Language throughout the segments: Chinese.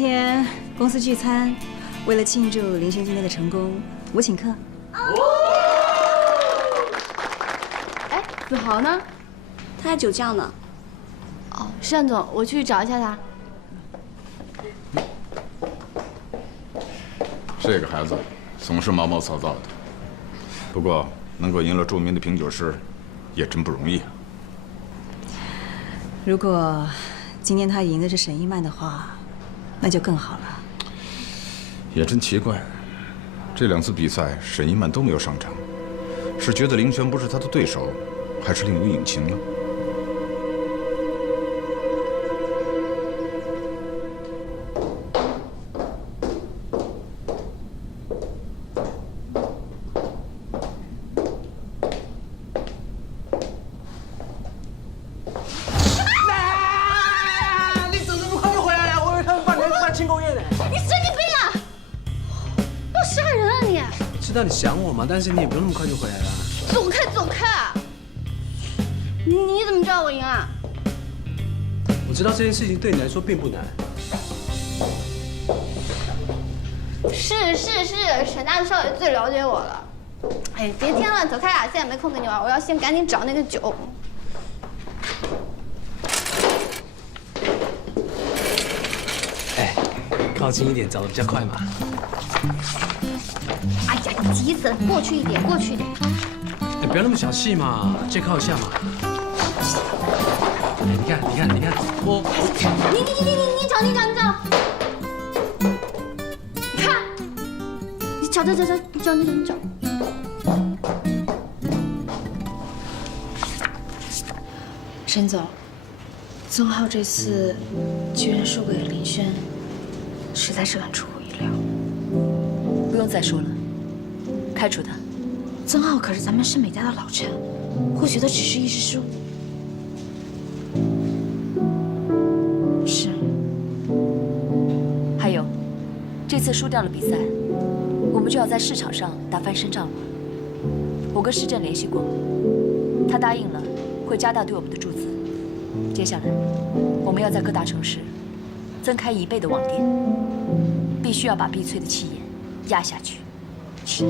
天公司聚餐，为了庆祝林轩今天的成功，我请客。哎，子豪呢？他在酒窖呢。哦，单总，我去找一下他。这个孩子总是毛毛躁躁的，不过能够赢了著名的品酒师，也真不容易啊。如果今天他赢的是沈一曼的话，那就更好了。也真奇怪，这2次比赛沈一曼都没有上场，是觉得林轩不是他的对手，还是另有隐情呢？知道你想我嘛，但是你也不用那么快就回来了。走开，走开！你怎么知道我赢啊？我知道这件事情对你来说并不难。是，沈大少爷最了解我了。哎，别听了，走开啊！现在没空跟你玩，我要先赶紧找那个酒。哎，靠近一点，走得比较快嘛。哎呀，急死了！过去一点，过去一点。你不要那么小气嘛，借靠一下嘛。哎，你看，我。你找。你看，你找。沈总，曾浩这次居然输给了林轩，实在是很出乎意料。不用再说了，开除他。曾浩可是咱们盛美家的老臣，会觉得只是一时失误。是。还有，这次输掉了比赛，我们就要在市场上打翻身仗了。我跟市政联系过，他答应了会加大对我们的注资。接下来，我们要在各大城市增开1倍的网店，必须要把碧翠的气焰压下去。是。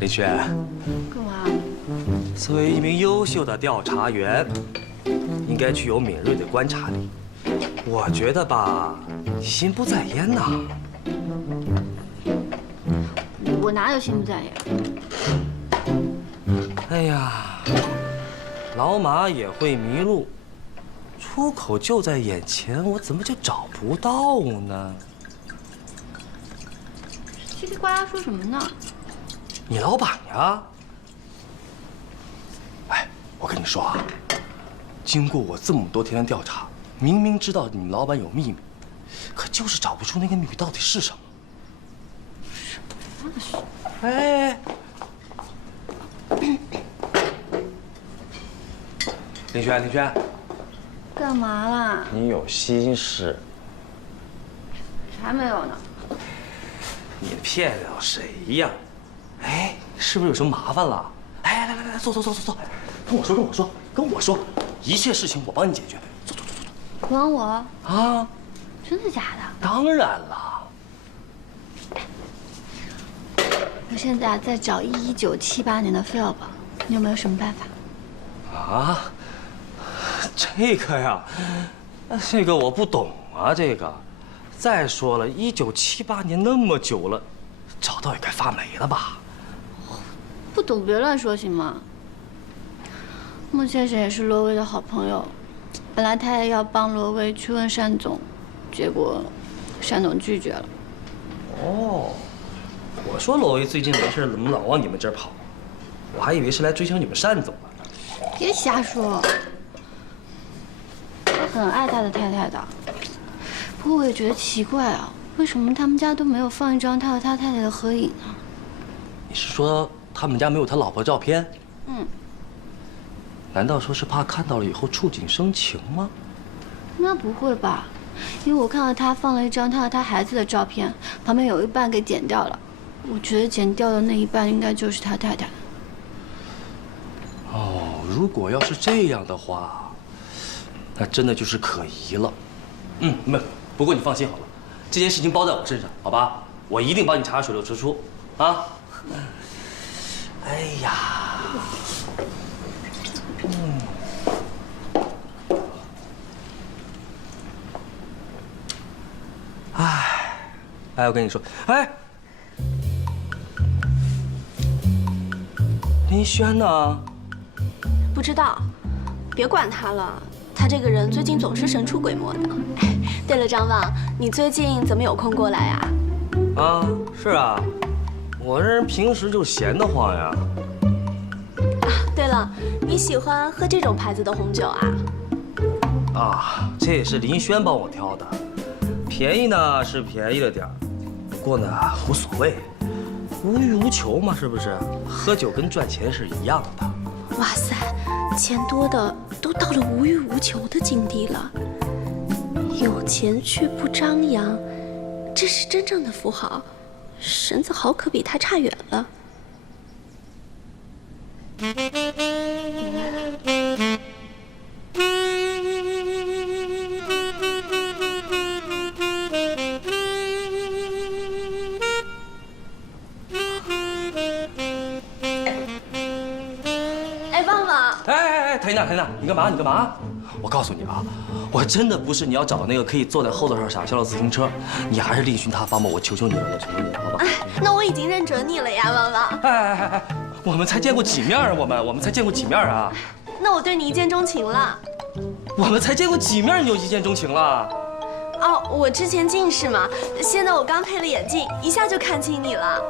林轩，干嘛？作为一名优秀的调查员，应该具有敏锐的观察力。我觉得吧，你心不在焉呐。我哪有心不在焉？哎呀，老马也会迷路，出口就在眼前，我怎么就找不到呢？叽里呱啦说什么呢？你老板呀！哎，我跟你说啊，经过我这么多天的调查，明明知道你们老板有秘密，可就是找不出那个秘密到底是什么。什么事？哎，林轩，干嘛啦？你有心事？才没有呢。你骗得了谁呀？哎，是不是有什么麻烦了？哎，来，坐，跟我说，一切事情我帮你解决。坐。管我？啊？真的假的？当然了。我现在在找1978年的 Philip， 你有没有什么办法？啊？这个呀，这个我不懂啊，这个。再说了，1978年那么久了，找到也该发霉了吧？不懂别乱说行吗？穆先生也是罗威的好朋友，本来他也要帮罗威去问单总，结果单总拒绝了。哦，我说罗威最近没事怎么老往你们这儿跑？我还以为是来追求你们单总呢。别瞎说，他很爱他的太太的。不过我也觉得奇怪啊，为什么他们家都没有放一张他和他太太的合影呢？你是说他们家没有他老婆照片？嗯。难道说是怕看到了以后触景生情吗？那不会吧？因为我看到他放了一张他和他孩子的照片，旁边有一半给剪掉了。我觉得剪掉的那一半应该就是他太太。哦，如果要是这样的话，那真的就是可疑了。不过你放心好了，这件事情包在我身上，好吧？我一定帮你查个水落石出，啊！哎呀，哎，我跟你说，哎，林轩呢？不知道，别管他了。他这个人最近总是神出鬼没的。哎，对了，张望，你最近怎么有空过来呀？啊，是啊，我这人平时就闲得慌呀。啊，对了，你喜欢喝这种牌子的红酒啊？啊，这也是林轩帮我挑的，便宜呢是便宜了点儿，不过呢无所谓，无欲无求嘛，是不是？喝酒跟赚钱是一样的。哇塞，钱多的都到了无欲无求的境地了，有钱却不张扬，这是真正的富豪。沈子豪可比他差远了。腾娜，你干嘛？你干嘛？我告诉你啊，我真的不是你要找那个可以坐在后座上傻笑的自行车，你还是另寻他方吧，我求求你了，我求求你了，好吧？哎，那我已经认准你了呀，汪汪。哎，我们才见过几面啊？我们才见过几面啊？那我对你一见钟情了。我们才见过几面，你就一见钟情了？哦，我之前近视嘛，现在我刚配了眼镜，一下就看清你了。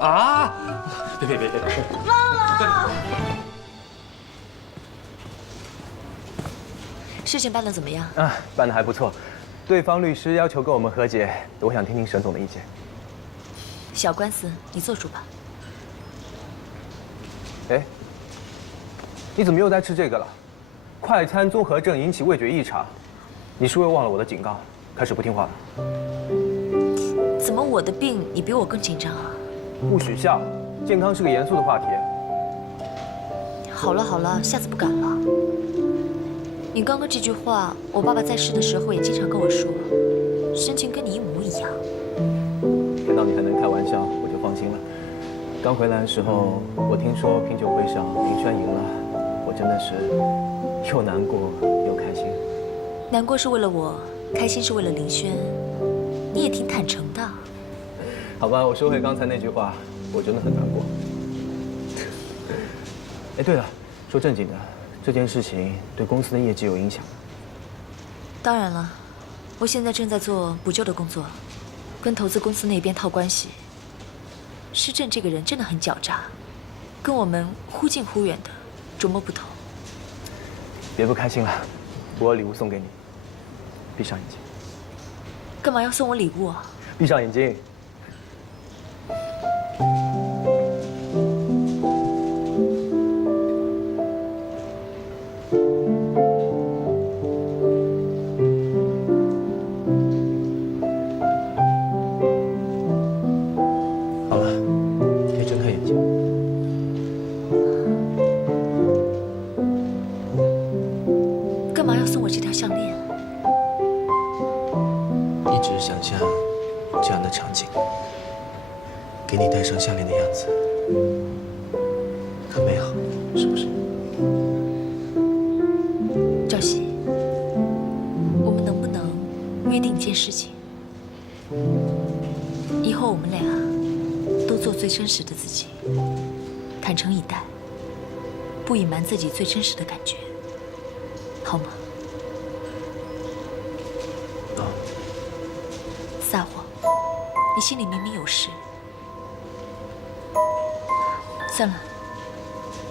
啊！别！汪汪！事情办得怎么样？啊，办得还不错。对方律师要求跟我们和解，我想听听沈总的意见。小官司你做主吧。哎，你怎么又在吃这个了？快餐综合症引起味觉异常，你是不是忘了我的警告，开始不听话了？怎么我的病你比我更紧张啊？不许笑，健康是个严肃的话题。好了，下次不敢了。你刚刚这句话，我爸爸在世的时候也经常跟我说，神情跟你一模一样。看到你还能开玩笑，我就放心了。刚回来的时候，我听说品酒会上林轩赢了，我真的是又难过又开心。难过是为了我，开心是为了林轩，你也挺坦诚的。好吧，我收回刚才那句话，我真的很难过。哎，对了，说正经的。这件事情对公司的业绩有影响吗？当然了，我现在正在做补救的工作，跟投资公司那边套关系。施正这个人真的很狡诈，跟我们忽近忽远的，琢磨不透。别不开心了，我有礼物送给你。闭上眼睛。干嘛要送我礼物啊？闭上眼睛。给你戴上项链的样子，很美好，是不是？赵熙，我们能不能约定一件事情？以后我们俩都做最真实的自己，坦诚以待，不隐瞒自己最真实的感觉，好吗？好。撒谎，你心里明明有事。算了，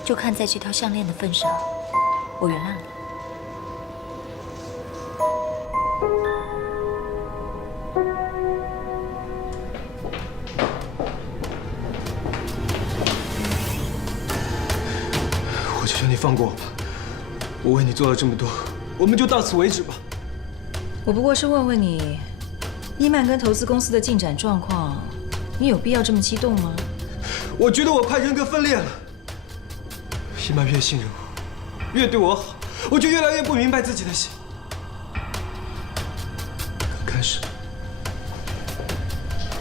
就看在这条项链的份上，我原谅你。放过我吧，我为你做了这么多，我们就到此为止吧。我不过是问问你，伊曼跟投资公司的进展状况，你有必要这么激动吗？我觉得我快人格分裂了。伊曼越信任我，越对我好，我就越来越不明白自己的心。刚开始，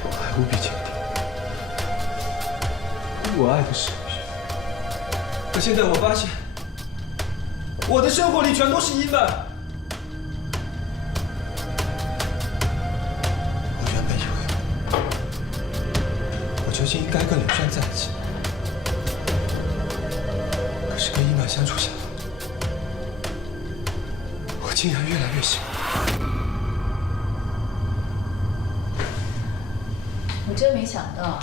我还无比坚定，我爱的是林轩。可现在我发现，我的生活里全都是伊曼。我原本以为，我究竟应该跟林轩在一起。可是跟伊曼相处下来，我竟然越来越喜欢。我真没想到，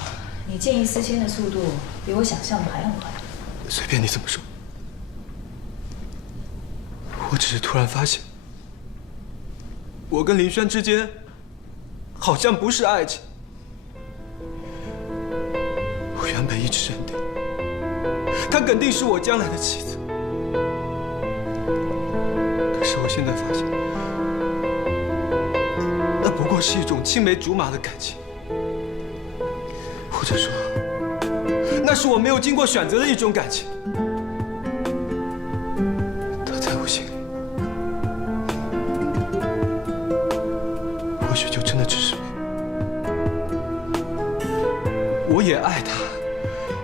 你见异思迁的速度比我想象的还要快。随便你怎么说，我只是突然发现，我跟林轩之间好像不是爱情。我原本一直认定，她肯定是我将来的妻子。可是我现在发现，那不过是一种青梅竹马的感情，或者说，那是我没有经过选择的一种感情。她在我心里，或许就真的只是我也爱她，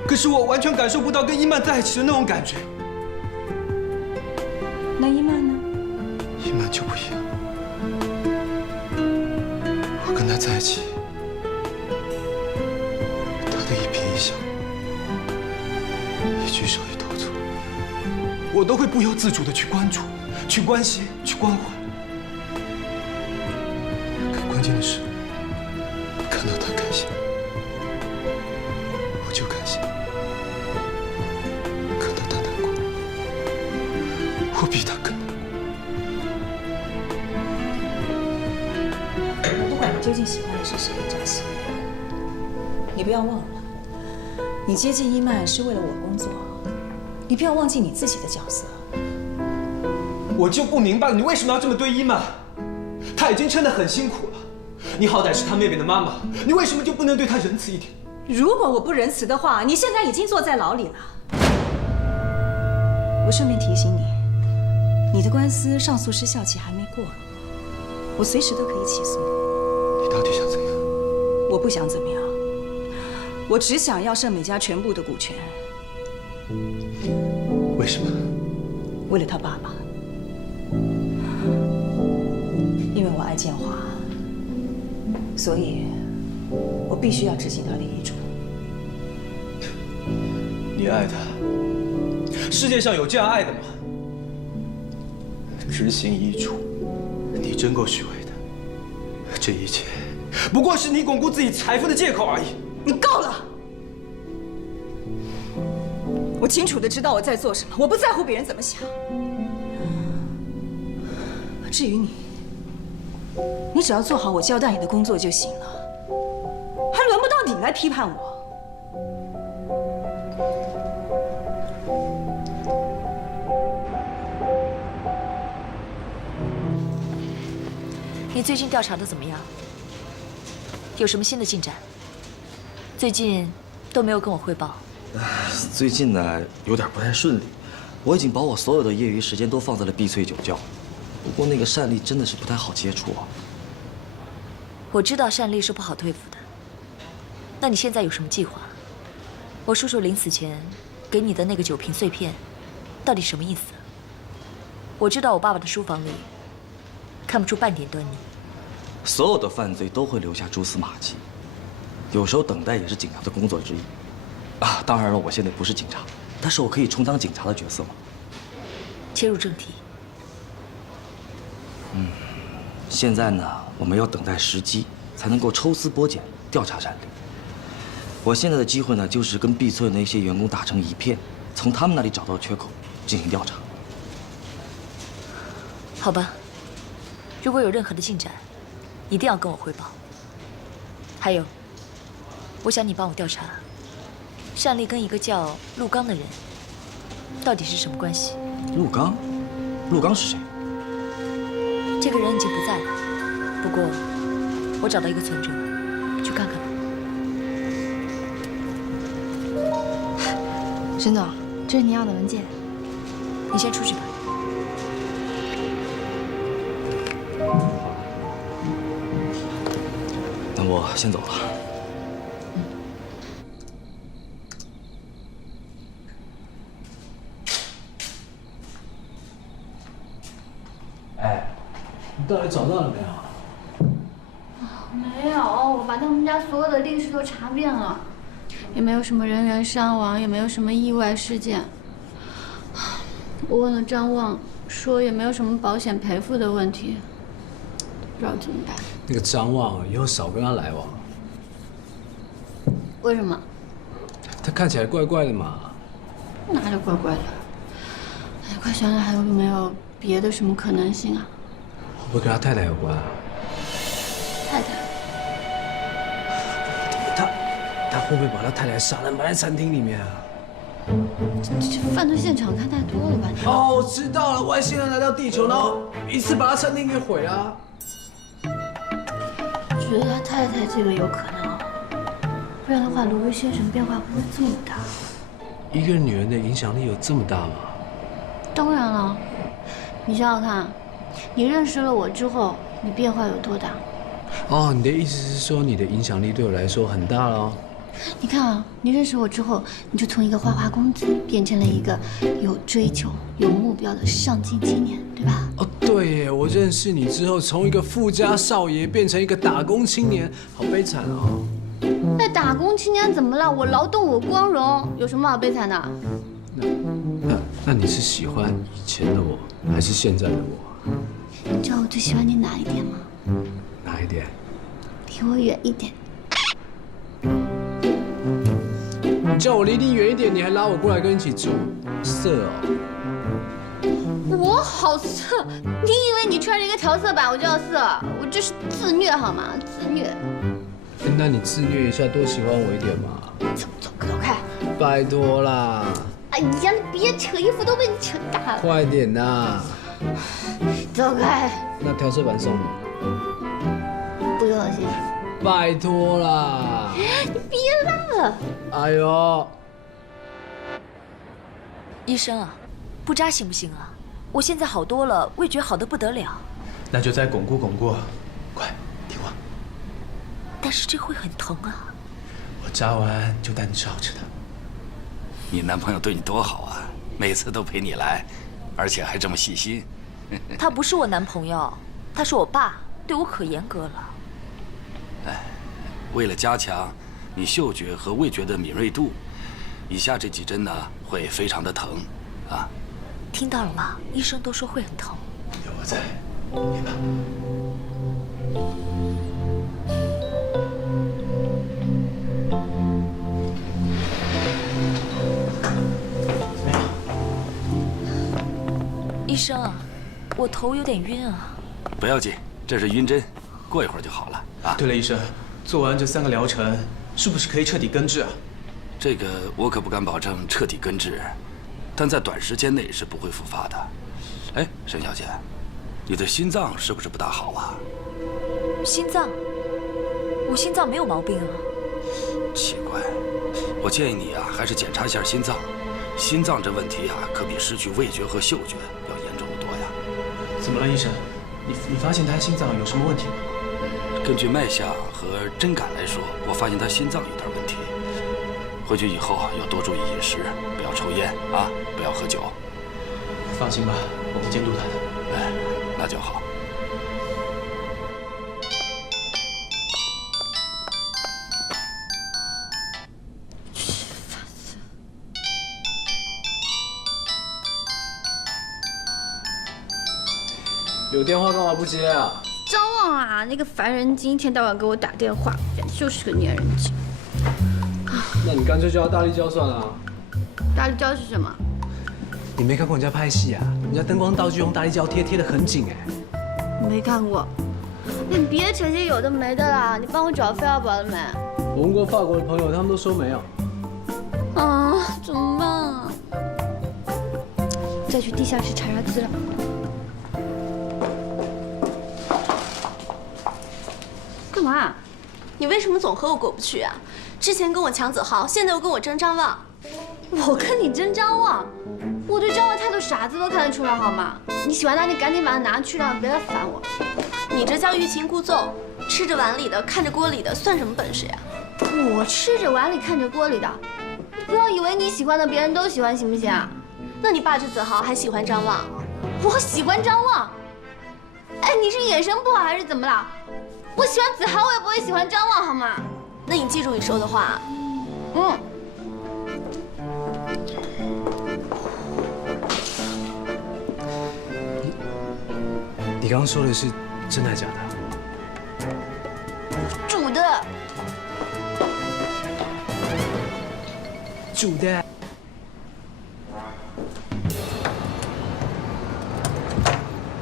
可是我完全感受不到跟伊曼在一起的那种感觉。那伊曼呢？伊曼就不一样，我跟她在一起，她的一颦一笑，一举手一投足，我都会不由自主地去关注、去关心、去关怀。更关键的是，看到她开心，我就开心；看到她难过，我比她更难过。我不管你究竟喜欢的是谁，张希，你不要忘了，你接近伊曼是为了我工作，你不要忘记你自己的角色。我就不明白了，你为什么要这么对伊曼？她已经撑得很辛苦了，你好歹是她妹妹的妈妈，你为什么就不能对她仁慈一点？如果我不仁慈的话，你现在已经坐在牢里了。我顺便提醒你，你的官司上诉时效期还没过，我随时都可以起诉你。你到底想怎样？我不想怎么样，我只想要盛美家全部的股权。为什么？为了他爸爸，因为我爱建华，所以我必须要执行他的遗嘱。你爱他？世界上有这样爱的吗？执行遗嘱，你真够虚伪的。这一切不过是你巩固自己财富的借口而已。你够了！我清楚的知道我在做什么，我不在乎别人怎么想。至于你，你只要做好我交代你的工作就行了，还轮不到你来批判我。你最近调查的怎么样？有什么新的进展？最近都没有跟我汇报。最近呢有点不太顺利，我已经把我所有的业余时间都放在了碧翠酒窖。不过那个单丽真的是不太好接触啊。我知道单丽是不好对付的。那你现在有什么计划？我叔叔临死前给你的那个酒瓶碎片，到底什么意思？我知道我爸爸的书房里看不出半点端倪。所有的犯罪都会留下蛛丝马迹，有时候等待也是警察的工作之一。啊，当然了，我现在不是警察，但是我可以充当警察的角色吗？切入正题。现在呢，我们要等待时机，才能够抽丝剥茧调查单丽。我现在的机会呢，就是跟碧翠那些员工打成一片，从他们那里找到缺口进行调查。好吧，如果有任何的进展，一定要跟我汇报。还有，我想你帮我调查单丽跟一个叫陆刚的人到底是什么关系？陆刚，陆刚是谁？这个人已经不在了，不过我找到一个存折，去看看吧。沈总，这是您要的文件。你先出去吧。那我先走了。哎，你到底找到了没有？没有，我把他们家所有的历史都查遍了，也没有什么人员伤亡，也没有什么意外事件。我问了张望，说也没有什么保险赔付的问题，不知道怎么办。那个张望以后少跟他来往，为什么？他看起来怪怪的嘛。哪里怪怪的？哎，快想想还有没有别的什么可能性啊？会不会跟他太太有关啊？太太，他会不会把他太太杀了埋在餐厅里面啊？这犯罪现场看太多了吧？你哦，我知道了，外星人来到地球，然后一次把他餐厅给毁了。觉得他太太这个有可能，不然的话，罗威先生变化不会这么大。一个女人的影响力有这么大吗？当然了，你想想看，你认识了我之后，你变化有多大？哦，你的意思是说你的影响力对我来说很大了？你看啊，你认识我之后，你就从一个花花公子变成了一个有追求、有目标的上进青年，对吧？哦，对耶，我认识你之后，从一个富家少爷变成一个打工青年，好悲惨哦。那打工青年怎么了？我劳动，我光荣，有什么好悲惨的？那你是喜欢以前的我，还是现在的我？你知道我最喜欢你哪一点吗？哪一点？离我远一点。你叫我离你远一点，你还拉我过来跟你一起住，色哦！我好色？你以为你穿着一个调色板我就要色？我这是自虐好吗？自虐。那你自虐一下，多喜欢我一点嘛！走，走开！拜托啦！哎呀，你别扯，衣服都被你扯大了。快点呐！走开！那调色板送你。不用谢谢。拜托啦！你别拉了！哎呦，医生啊，不扎行不行啊？我现在好多了，味觉好得不得了。那就再巩固巩固，快听话。但是这会很疼啊。我扎完就带你去好吃的。你男朋友对你多好啊，每次都陪你来，而且还这么细心。他不是我男朋友，他是我爸，对我可严格了。哎，为了加强你嗅觉和味觉的敏锐度，以下这几针呢会非常的疼，啊。听到了吗？医生都说会很疼。有我在，你吧。医生啊，我头有点晕啊。不要紧，这是晕针，过一会儿就好了啊。对了，医生，做完这3个疗程，是不是可以彻底根治啊？这个我可不敢保证彻底根治，但在短时间内是不会复发的。哎，沈小姐，你的心脏是不是不大好啊？心脏？我心脏没有毛病啊。奇怪，我建议你啊，还是检查一下心脏。心脏这问题啊，可比失去味觉和嗅觉要严重得多呀。怎么了，医生？你发现他心脏有什么问题吗？根据脉象和针感来说，我发现他心脏有点问题。回去以后要多注意饮食，不要抽烟啊，不要喝酒。放心吧，我会监督他的。哎，那就好。有电话干嘛不接啊？张望啊，那个烦人精，一天到晚给我打电话，简直就是个粘人精。那你干脆叫他大力胶算了。大力胶是什么？你没看过人家拍戏啊？人家灯光道具用大力胶贴得很紧哎。没看过。那你别扯些有的没的啦，你帮我找费尔宝了没？我问过法国的朋友，他们都说没有。啊，怎么办啊？再去地下室查查资料。干嘛？你为什么总和我过不去啊？之前跟我抢子豪，现在又跟我争张望。我跟你争张望？我对张望态度傻子都看得出来好吗？你喜欢他，你赶紧把他拿去了，别来烦我。你这叫欲擒故纵，吃着碗里的看着锅里的，算什么本事呀？我吃着碗里看着锅里的，你不要以为你喜欢的别人都喜欢，行不行？那你霸着子豪还喜欢张望？我喜欢张望。哎，你是眼神不好还是怎么了？我喜欢子豪，我也不会喜欢张望，好吗？那你记住你说的话。嗯。你刚刚说的是真的假的？煮的。煮的。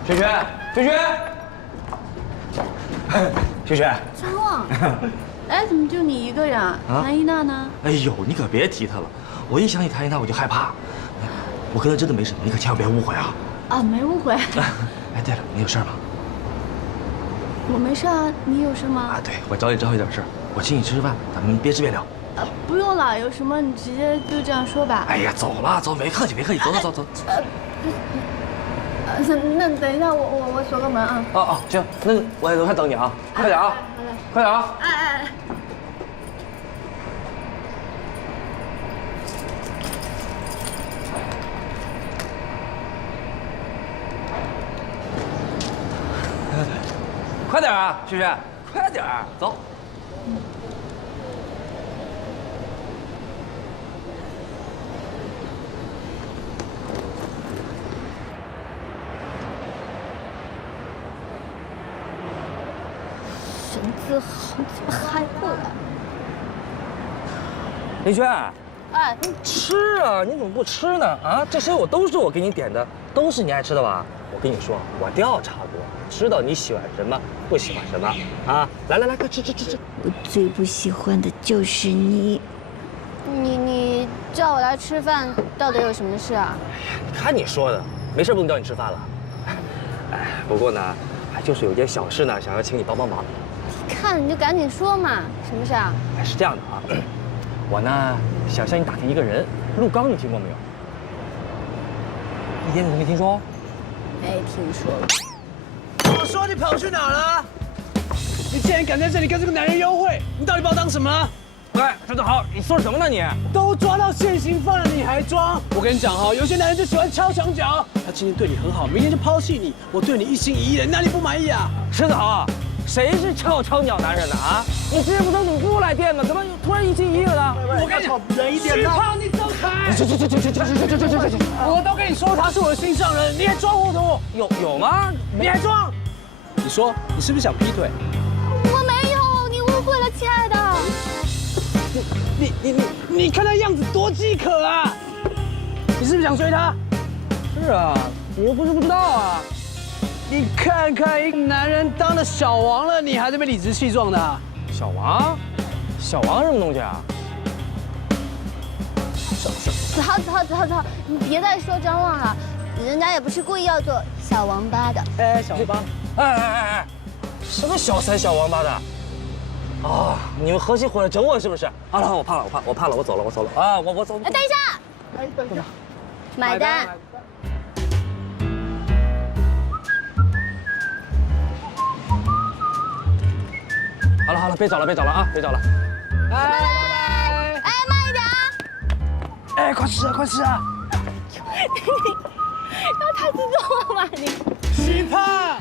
雪雪，雪雪，雪雪，张望。哎，怎么就你一个人啊？谭一娜呢？哎呦，你可别提她了，我一想起谭一娜我就害怕。我跟她真的没什么，你可千万别误会啊。啊，没误会。哎，对了，你有事吗？我没事啊，你有事吗？啊，对，我找你正好有点事儿，我请你吃饭，咱们边吃边聊。不用了，有什么你直接就这样说吧。哎呀，走了，走，没客气，没客气，走走走走。那等一下，我锁个门啊。哦，行，那我在楼下等你啊，快点啊，好嘞，快点啊。哎。快点啊，雪雪，快点儿，走。沈子豪怎么还不来？林轩，哎，你吃啊，你怎么不吃呢？啊，这些都是我给你点的，都是你爱吃的吧？我跟你说，我调查过，知道你喜欢什么，不喜欢什么啊！来，快吃。我最不喜欢的就是你。你叫我来吃饭，到底有什么事啊？你看你说的，没事不能叫你吃饭了。哎，不过呢，还就是有件小事呢，想要请你帮帮忙。看你就赶紧说嘛，什么事啊？哎，是这样的啊，我呢想向你打听一个人，陆刚，你听过没有？一点你都没听说？没听说。我说你跑去哪了？你竟然敢在这里跟这个男人幽会，你到底把我当什么了？喂，沈子豪，你说什么呢你？都抓到现行犯了，你还装？我跟你讲哈，有些男人就喜欢敲墙角。他今天对你很好，明天就抛弃你。我对你一心一意的，哪里不满意啊？沈子豪，谁是敲墙角男人呢？啊，你之前不都是不来电吗？怎么突然一心一意了呢？我跟你讲，远一点，徐胖，你走开！去！我都跟你说他是我的心上人，你还装糊涂？有吗？你还装？你说你是不是想劈腿？我没有，你误会了，亲爱的。你看他样子多饥渴啊！你是不是想追他？是啊，你又不是不知道啊。你看看一个男人当了小王了，你还在那边理直气壮的、啊？小王是什么东西啊？子豪，你别再说张望了，人家也不是故意要做小王八的。哎，小王八，哎，什么小三小王八的？啊！你们合起伙来整我是不是？好了，我怕了，我走了啊！我走。哎，等一下，哎，等一下，买单。好了，别找了啊，别找了。拜拜。哎，慢一点啊！哎，快吃啊！不要太激动了吧你。许胖，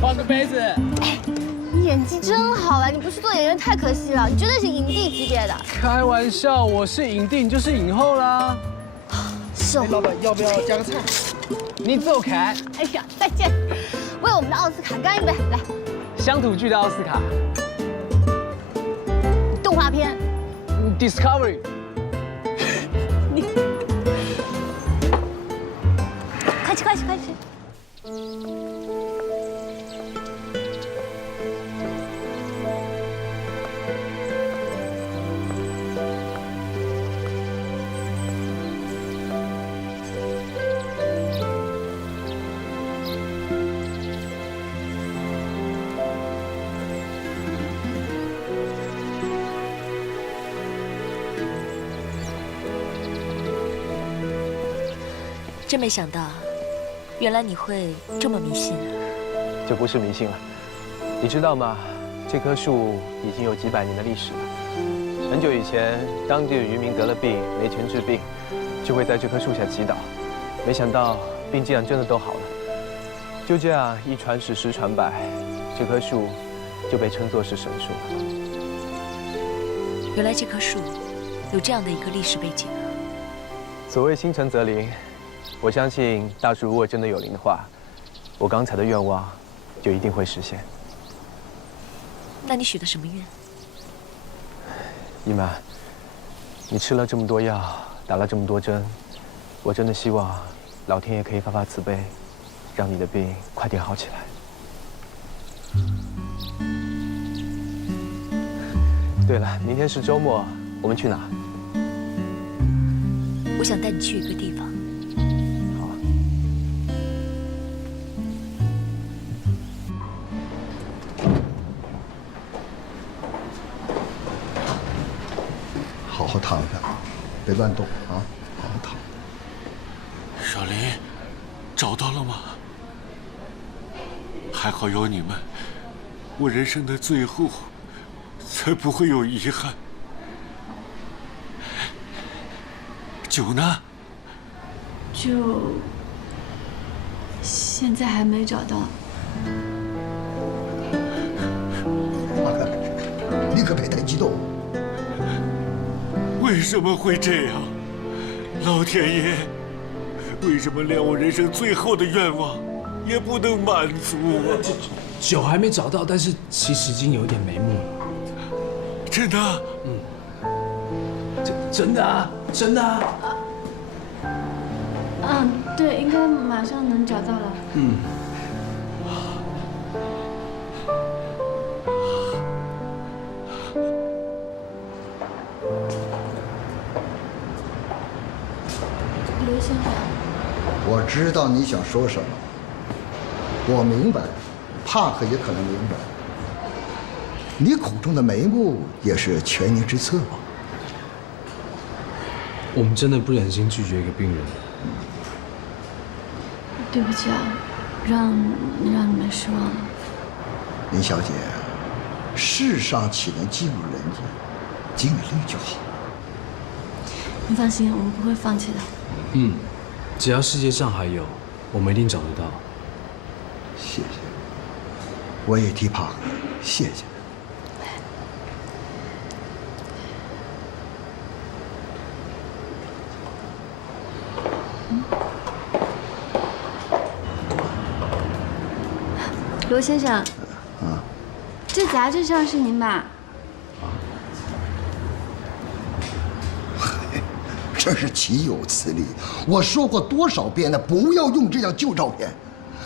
换个杯子。哎，你演技真好啊！你不去做演员太可惜了，你绝对是影帝级别的。开玩笑，我是影帝，你就是影后啦。是哦。老板要不要加个菜？你走开。哎呀，再见！为我们的奥斯卡干一杯，来。乡土剧的奥斯卡。动画片。Discovery。你。快吃！真没想到，原来你会这么迷信啊！这不是迷信了，你知道吗？这棵树已经有几百年的历史了。很久以前，当地的渔民得了病，没钱治病，就会在这棵树下祈祷。没想到病竟然真的都好了。就这样一传十，十传百，这棵树就被称作是神树了。原来这棵树有这样的一个历史背景啊！所谓心诚则灵，我相信大树如果真的有灵的话，我刚才的愿望就一定会实现。那你许的什么愿？一曼，你吃了这么多药，打了这么多针，我真的希望老天爷可以发发慈悲，让你的病快点好起来。对了，明天是周末，我们去哪？我想带你去一个地方。好啊。好好躺下，别乱动啊，好好躺。小林，找到了吗？还好有你们，我人生的最后才不会有遗憾。酒呢？就现在还没找到。马克，你可别太激动。为什么会这样？老天爷，为什么连我人生最后的愿望也不能满足啊？酒还没找到，但是其实已经有点眉目了。真的？真的啊，真的啊。对，应该马上能找到了。刘先生，我知道你想说什么，我明白，帕克也可能明白，你口中的眉目也是权宜之策吧？我们真的不忍心拒绝一个病人。对不起啊，让你们失望了。林小姐，世上岂能尽如人意，尽力就好。你放心，我们不会放弃的。只要世界上还有，我们一定找得到。谢谢，我也替帕克谢谢。罗先生，这杂志上是您吧？真是岂有此理！我说过多少遍了，不要用这样旧照片，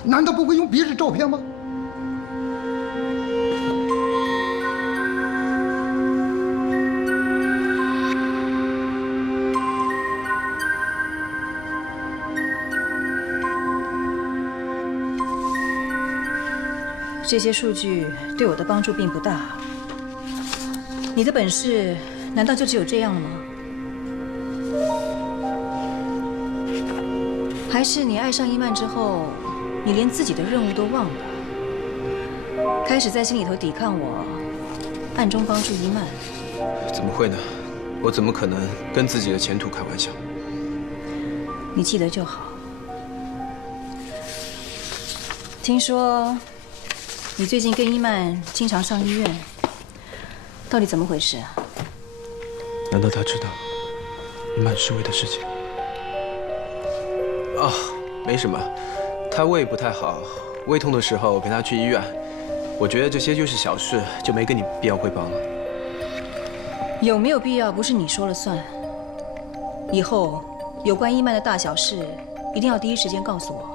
难道不会用别的照片吗？这些数据对我的帮助并不大。你的本事难道就只有这样了吗？还是你爱上伊曼之后，你连自己的任务都忘了，开始在心里头抵抗我，暗中帮助伊曼？怎么会呢？我怎么可能跟自己的前途开玩笑？你记得就好。听说你最近跟伊曼经常上医院，到底怎么回事啊？难道他知道伊曼失胃的事情？哦，没什么，他胃不太好，胃痛的时候陪他去医院。我觉得这些就是小事，就没跟你必要汇报了。有没有必要不是你说了算。以后有关伊曼的大小事，一定要第一时间告诉我。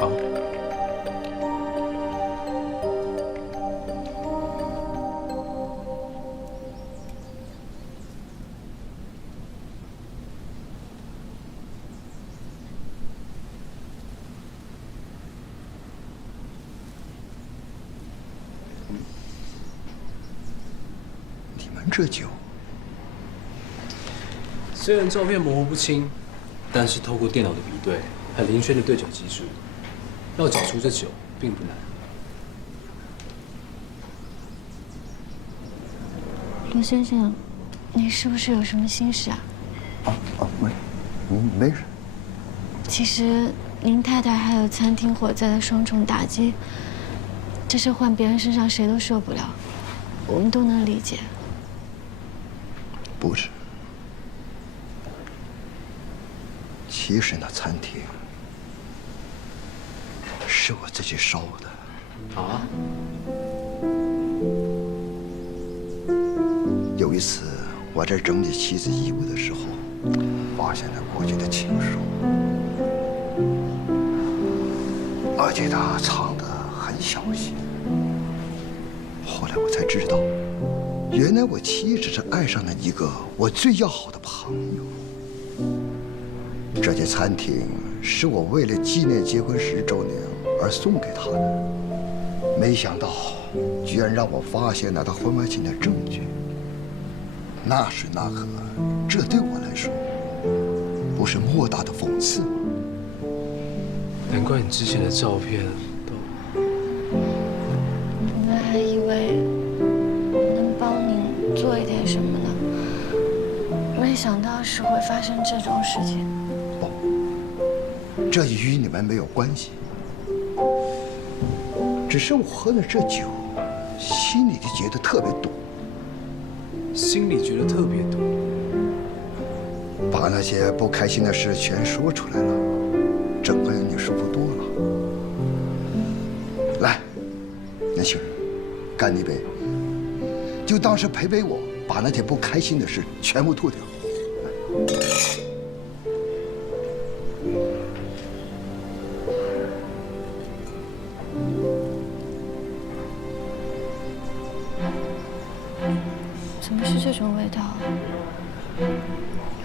好。你们这酒虽然照片模糊不清，但是透过电脑的比对和林轩的对酒技术，要找出这酒并不难。罗先生，你是不是有什么心事啊？没事。其实林太太还有餐厅火灾的双重打击，这事换别人身上谁都受不了，我们都能理解。不是，其实那餐厅是我自己烧的。啊？有一次我在整理妻子衣物的时候，发现了过去的情书，而且他藏得很小心。后来我才知道，原来我妻子是爱上了一个我最要好的朋友。这间餐厅是我为了纪念结婚10周年而送给他的，没想到居然让我发现了他婚外情的证据。那时那刻，这对我来说不是莫大的讽刺吗？难怪你之前的照片都……我们还以为能帮您做一点什么呢，没想到是会发生这种事情。这也与你们没有关系，只是我喝了这酒，心里就觉得特别堵。心里觉得特别堵，把那些不开心的事全说出来了，整个人就舒服多了。来，年轻人，干一杯，就当是陪陪我，把那些不开心的事全部吐掉。怎么是这种味道？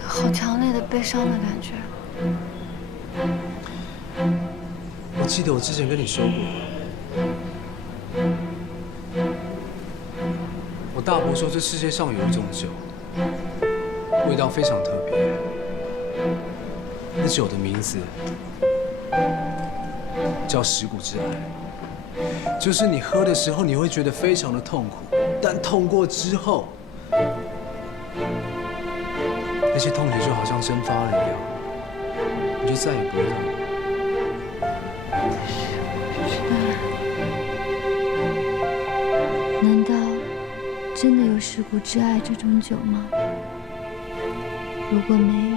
好强烈的悲伤的感觉。我记得我之前跟你说过，我大伯说这世界上有一种酒，味道非常特别。那酒的名字叫蚀骨之爱，就是你喝的时候你会觉得非常的痛苦，但痛过之后，那些痛觉就好像蒸发了一样，你就再也不会痛了。难道真的有蚀骨之爱这种酒吗？如果没有，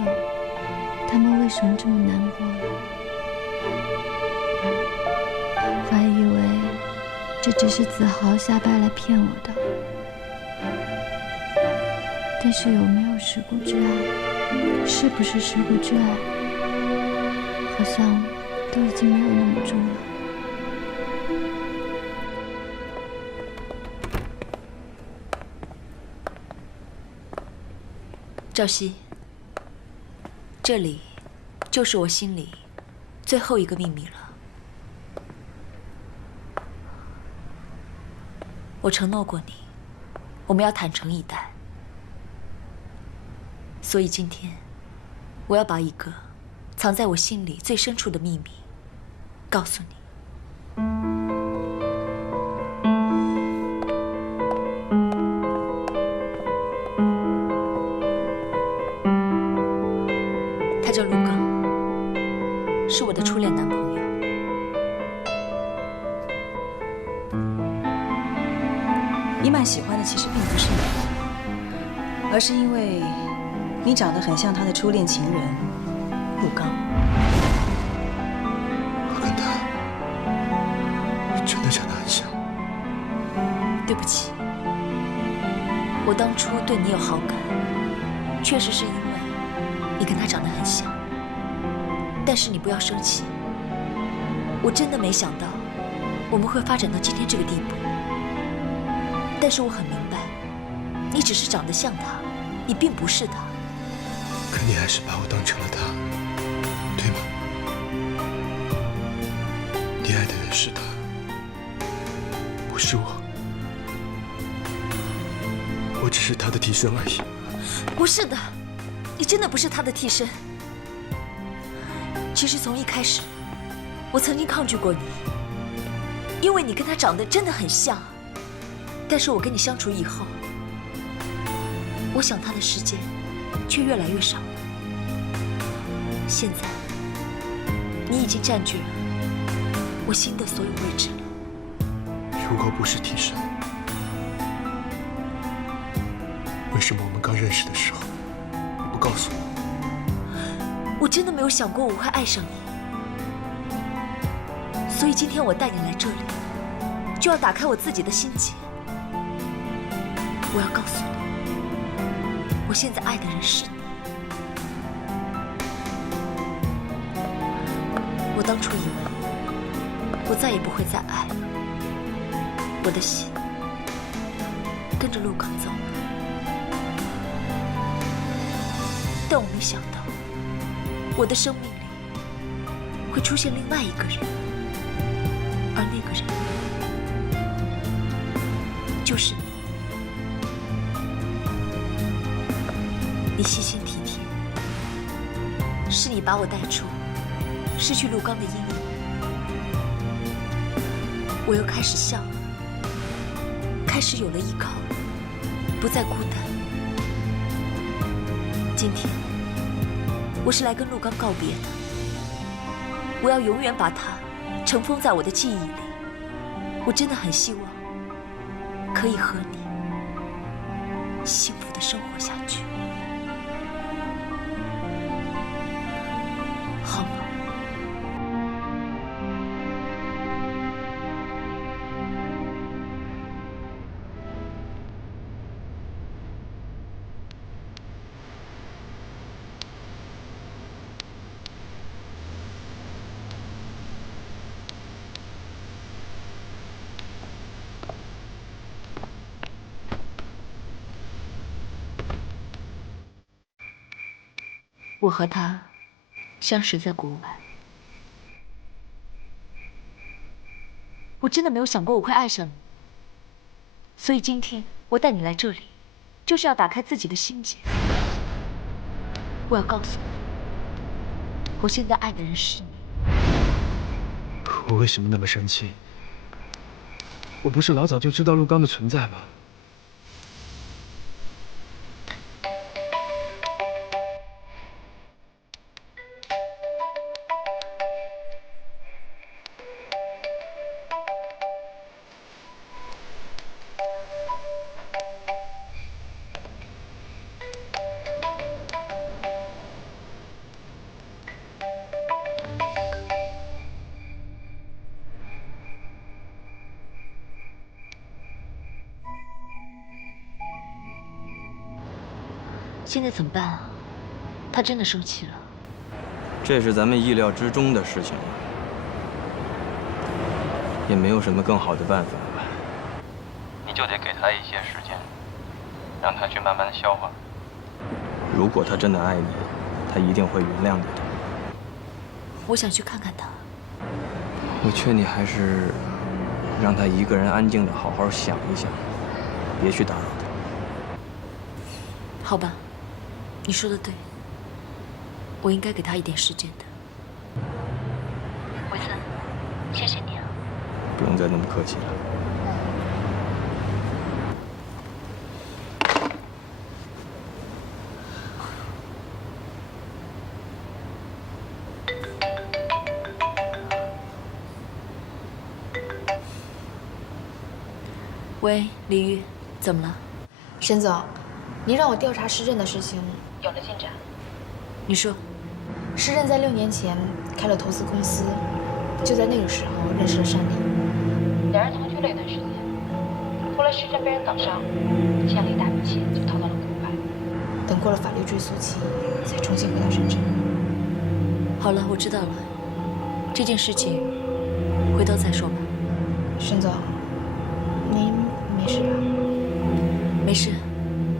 他们为什么这么难过呢？我还以为这只是子豪瞎掰来骗我的。但是有没有蚀骨之爱，是不是蚀骨之爱，好像都已经没有那么重要。赵熙，这里就是我心里最后一个秘密了。我承诺过你，我们要坦诚以待。所以今天，我要把一个藏在我心里最深处的秘密告诉你。他叫陆刚，是我的初恋男朋友。一曼喜欢的其实并不是你，而是因为你长得很像他的初恋情人陆刚。我跟他真的长得很像。对不起，我当初对你有好感，确实是因为你跟他长得很像。但是你不要生气，我真的没想到我们会发展到今天这个地步。但是我很明白，你只是长得像他，你并不是他。可你还是把我当成了他，对吗？你爱的人是他，不是我。我只是他的替身而已。不是的，你真的不是他的替身。其实从一开始，我曾经抗拒过你，因为你跟他长得真的很像。但是我跟你相处以后，我想他的时间却越来越少了。现在，你已经占据了我心的所有位置了。如果不是替身，为什么我们刚认识的时候你不告诉我？我真的没有想过我会爱上你，所以今天我带你来这里，就要打开我自己的心结。我要告诉你，我现在爱的人是你。我当初以为我再也不会再爱了，我的心跟着陆刚走了，但我没想到，我的生命里会出现另外一个人，而那个人就是你。你细心体贴，是你把我带出失去陆刚的阴影，我又开始笑了，开始有了依靠，不再孤单。今天我是来跟陆刚告别的，我要永远把他尘封在我的记忆里。我真的很希望可以和你幸福的生活下去。好吗？我和他相识在国外，我真的没有想过我会爱上你，所以今天我带你来这里，就是要打开自己的心结。我要告诉你，我现在爱的人是你。我为什么那么生气？我不是老早就知道陆刚的存在吗？现在怎么办啊？他真的生气了。这是咱们意料之中的事情了，也没有什么更好的办法了。你就得给他一些时间，让他去慢慢的消化。如果他真的爱你，他一定会原谅你的。我想去看看他。我劝你还是让他一个人安静的好好想一想，别去打扰他。好吧。你说的对，我应该给他一点时间的。维森，谢谢你啊。不用再那么客气了。喂，李玉，怎么了？沈总，您让我调查施震的事情有了进展。你说，施震在6年前开了投资公司，就在那个时候认识了山里，两人同居了一段时间。后来施震被人搞伤，欠了一大笔钱，就逃到了国外。等过了法律追诉期，才重新回到深圳。好了，我知道了，这件事情回头再说吧。沈总，您没事吧？没事，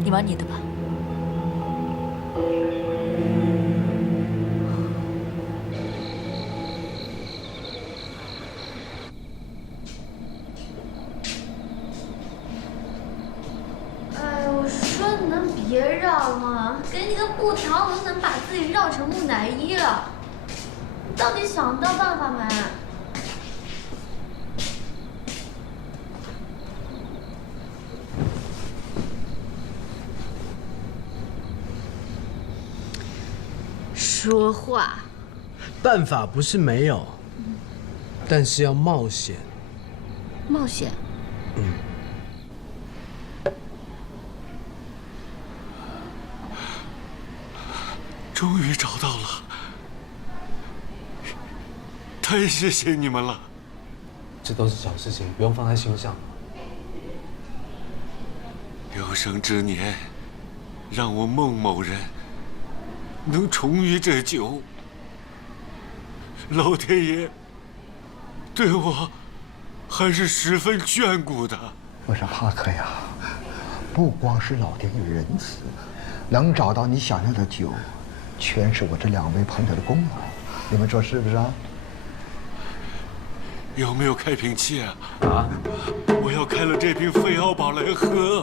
你忙你的吧。哎，我说你能别绕好吗？给你个布条，我就能把自己绕成木乃伊了。到底想到办法没？说话。办法不是没有，但是要冒险。冒险。终于找到了，太谢谢你们了。这都是小事情，不用放在心上。有生之年，让我孟某人能重遇这酒，老天爷对我还是十分眷顾的。我说帕克呀，不光是老天爷仁慈，能找到你想要的酒，全是我这2位朋友的功劳。你们说是不是啊？有没有开瓶器啊？我要开了这瓶费奥宝来喝。